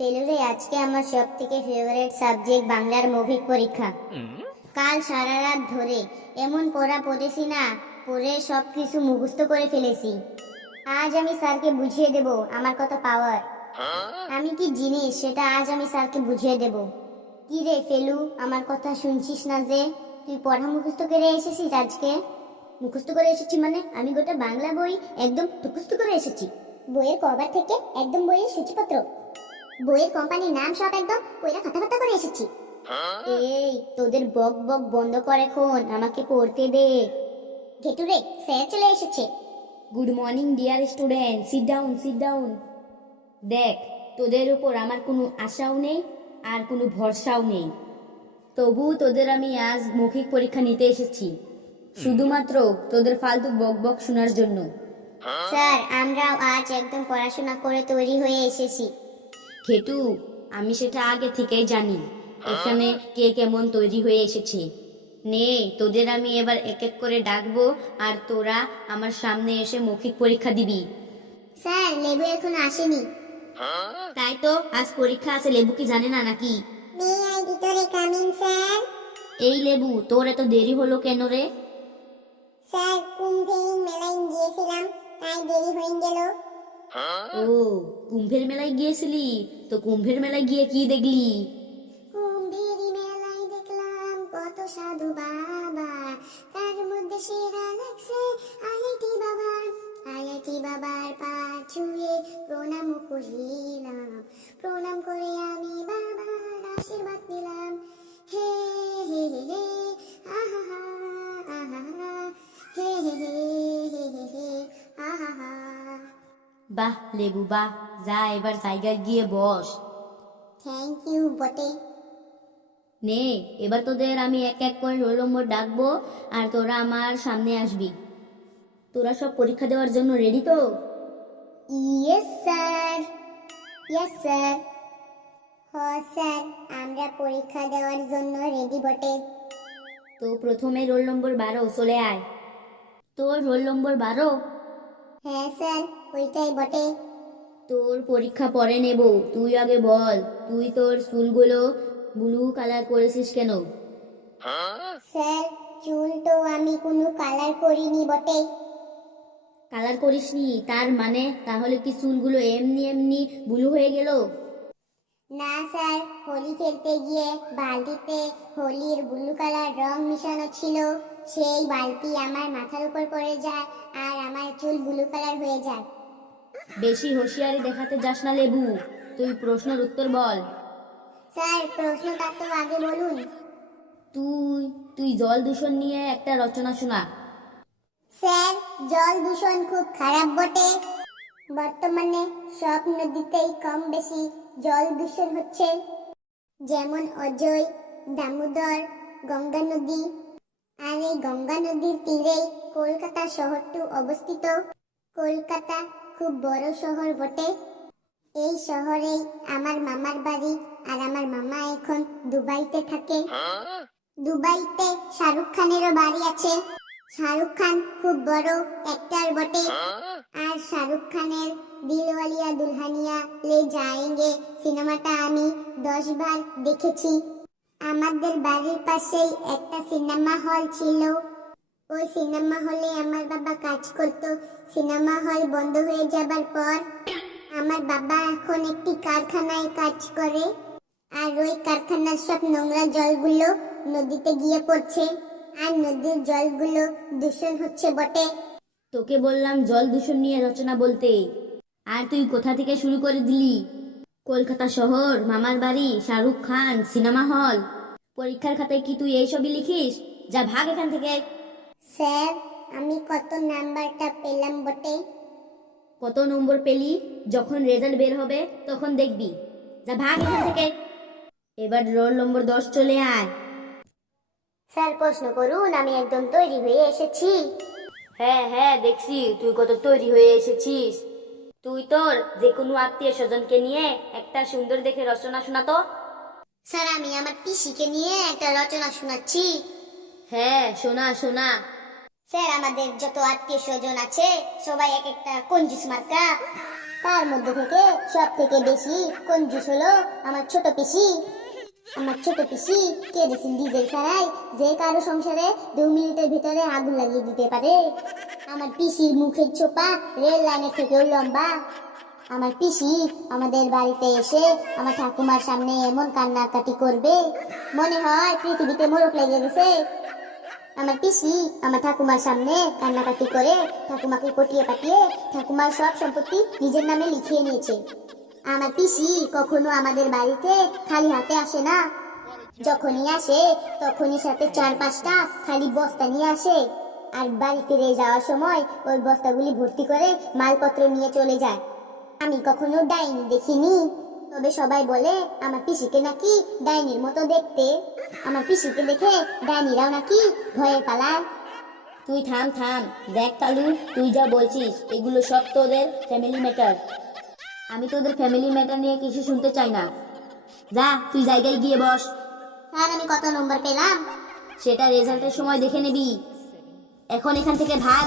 ফেলুরে আজকে আমার সব থেকে ফেভারিট সাবজেক্ট বাংলার মৌখিক পরীক্ষা। কাল সারা রাত ধরে এমন পড়া পড়েছি না, পড়ে সব কিছু মুখস্থ করে ফেলেছি। আজ আমি স্যারকে বুঝিয়ে দেব আমার কত পাওয়ার, আমি কি জিনিস সেটা আজ আমি স্যারকে বুঝিয়ে দেব। কি রে ফেলু, আমার কথা শুনছিস না যে? তুই পড়া মুখস্থ করে এসেছিস আজকে? মুখস্থ করে এসেছি মানে আমি গোটা বাংলা বই একদম মুখস্থ করে এসেছি। বইয়ের কভার থেকে একদম বইয়ের সূচিপত্র, বইয়ের কোম্পানির নাম সব একদম পয়লা খাতা খাতা করে এসেছি। এই তোদের বক বক বন্ধ কর, এখন আমাকে পড়তে দে। ঘেটুরে, স্যার চলে এসেছে। Good morning dear student, sit down sit down. দেখ, তোদের উপর আমার কোনো আশাও নেই আর কোনো ভরসাও নেই, তবু তোদের আমি আজ মৌখিক পরীক্ষা নিতে এসেছি শুধুমাত্র তোদের ফালতু বক বক শোনার জন্য। স্যার, আমরাও আজ একদম পড়াশোনা করে তৈরি হয়ে এসেছি। খেটু, আমি সেটা আগে থেকেই জানি এখানে কে কেমন তৈরি হয়ে এসেছে। নে, তোদের আমি এবার এক এক করে ডাকবো আর তোরা আমার সামনে এসে মৌখিক পরীক্ষা দিবি। স্যার, লেবু এখনো আসেনি। তাই তো, আজ পরীক্ষা আছে, লেবু কি জানে না নাকি? মে আই ভিতরে কামিং স্যার? এই লেবু, তোর এত দেরি হলো কেন রে? স্যার, কুম্ভীর মেলায় গিয়েছিলাম, তাই দেরি হয়ে গেল। ও, কুম্ভের মেলায় গিয়েছিলি? তো কুম্ভের মেলায় গিয়ে কি দেখলি? কুম্ভীর মেলায় দেখলাম কত সাধু বাবা, তার মধ্যে সেরা লাগছে আইআইটি বাবা। আইআইটি বাবার পা ছুঁয়ে প্রণাম করিলাম, প্রণাম করে আমি বাবার আশীর্বাদ নিলাম। হে হে হে হে, আহা হা, আহা হা, হে হে হে হে হে হে, আহা হা। বাহ লেবু বাহ, যা এবার জায়গায় গিয়ে বস। থ্যাংক ইউ বটে। নে, এবার তোদের আমি এক এক করে রোল নম্বর ডাকবো আর তোরা আমার সামনে আসবি। তোরা সব পরীক্ষা দেওয়ার জন্য রেডি তো? Yes sir, yes sir. হ স্যার, আমরা পরীক্ষা দেওয়ার জন্য রেডি বটে। তো প্রথমে রোল নম্বর 12, চলে আয়। তোর রোল নম্বর 12? হ্যাঁ স্যার, ওইটাই বটে। তোর পরীক্ষা পরে নেব, তুই আগে বল, তুই তোর চুলগুলো ব্লু কালার করেছিস কেন? স্যার, চুল তো আমি কোনো কালার করিনি বটে। কালার করিসনি তার মানে তাহলে কি চুলগুলো এমনি এমনি ব্লু হয়ে গেল? না স্যার, হোলি খেলতে গিয়ে বালতিতে হোলির ব্লু কালার রং মিশানো ছিল, সেই বালতি আমার মাথার উপর পড়ে যায় আর আমার চুল ব্লু কালার হয়ে যায়। বেশি হুঁশিয়ারি দেখাতে যাস না লেবু, তুই প্রশ্নের উত্তর বল। স্যার, প্রশ্নটা তো আগে বলুন। তুই তুই জল দূষণ নিয়ে একটা রচনা শোনা। স্যার, জল দূষণ খুব খারাপ বটে। বর্তমানে সব নদীতেই কম বেশি জল দূষণ হচ্ছে, যেমন অজয়, দামোদর, গঙ্গা নদী। আর এই গঙ্গা নদীর তীরেই কলকাতা শহরটি অবস্থিত। কলকাতা খুব বড় শহর বটে। এই শহরেই আমার মামার বাড়ি, আর আমার মামা এখন দুবাইতে থাকে। দুবাইতে শাহরুখ খানেরও বাড়ি আছে। শাহরুখ খান খুব বড় অ্যাক্টর বটে। আর শাহরুখ খানের দিলওয়ালিয়া দুলহানিয়া লে যায়েঙ্গে সিনেমাটা আমি 10 বার দেখেছি। আমাদের বাড়ির পাশেই একটা সিনেমা হল ছিল। ওই সিনেমা হলে আমার বাবা কাজ করত। সিনেমা হল বন্ধ হয়ে যাবার পর আমার বাবা এখন একটি কারখানায় কাজ করে, আর ওই কারখানার সব নোংরা জলগুলো নদীতে গিয়ে পড়ছে, আর নদীর জলগুলো দূষণ হচ্ছে বটে। তোকে বললাম জল দূষণ নিয়ে রচনা বলতে, আর তুই কোথা থেকে শুরু করে দিলি? কলকাতা শহর, মামার বাড়ি, শাহরুখ খান, সিনেমা হল। পরীক্ষার খাতায় কি তুই এইসবই লিখিস? যা ভাগ এখান থেকে। স্যার, আমি কত নাম্বারটা পেলাম বটে? কত নম্বর পেলি যখন রেজাল্ট বের হবে তখন দেখবি। যা ভাগ এখান থেকে। এবার রোল নম্বর 10, চলে আয়। স্যার, প্রশ্ন করুন, আমি একদম তৈরি হয়ে এসেছি। হ্যাঁ হ্যাঁ, দেখছি তুই কত তৈরি হয়ে এসেছিস। তুই তোর যে কোনো আত্মীয় স্বজনকে নিয়ে একটা সুন্দর দেখে রচনা শোনাতো। স্যার, আমি আমার পিসিকে নিয়ে একটা রচনা শোনাচ্ছি। হ্যাঁ, শোনা শোনা। স্যার, আমাদের যত আত্মীয় স্বজন আছে সবাই এক একটা কঞ্জুস মার্কা। তার মধ্যে থেকে সব থেকে বেশি কঞ্জুস হলো আমার ছোট পিসি। আমার ছোট পিসি কেরোসিন ডিজেল ছাড়াই যে কারো সংসারে 2 মিনিটের ভিতরে আগুন লাগিয়ে দিতে পারে। আমার পিসির মুখের ছোপা রেল লাইনের থেকেও লম্বা। আমার পিসি আমাদের বাড়িতে এসে আমার ঠাকুমার সামনে এমন কান্নাকাটি করবে, মনে হয় পৃথিবীতে মোড়ক লেগে গেছে। আমার পিসি আমার ঠাকুমার সামনে কান্নাকাটি করে ঠাকুমাকে পটিয়ে পাঠিয়ে ঠাকুমার সব সম্পত্তি নিজের নামে লিখিয়ে নিয়েছে। আমার পিসি কখনো আমাদের বাড়িতে খালি হাতে আসে না। যখনই আসে তখনই সাথে 4-5টা খালি বস্তা নিয়ে আসে, আর বাড়ি ফিরে যাওয়ার সময় ওই বস্তাগুলি ভর্তি করে মালপত্র নিয়ে চলে যায়। আমি কখনো ডাইনি দেখিনি, তবে সবাই বলে আমার পিসিকে নাকি ডাইনির মতো দেখতে। আমার পিসিকে দেখে ডাইনিরাও নাকি ভয়ে পালায়। তুই থাম থাম, দেখ কালু, তুই যা বলছিস এগুলো সব তোদের ফ্যামিলি ম্যাটার। আমি তোদের ফ্যামিলি ম্যাটার নিয়ে কিছু শুনতে চাই না। যা তুই জায়গায় গিয়ে বস। স্যার আমি কত নম্বর পেলাম? সেটা রেজাল্টের সময় দেখে নিবি। এখন এখান থেকে ভাগ।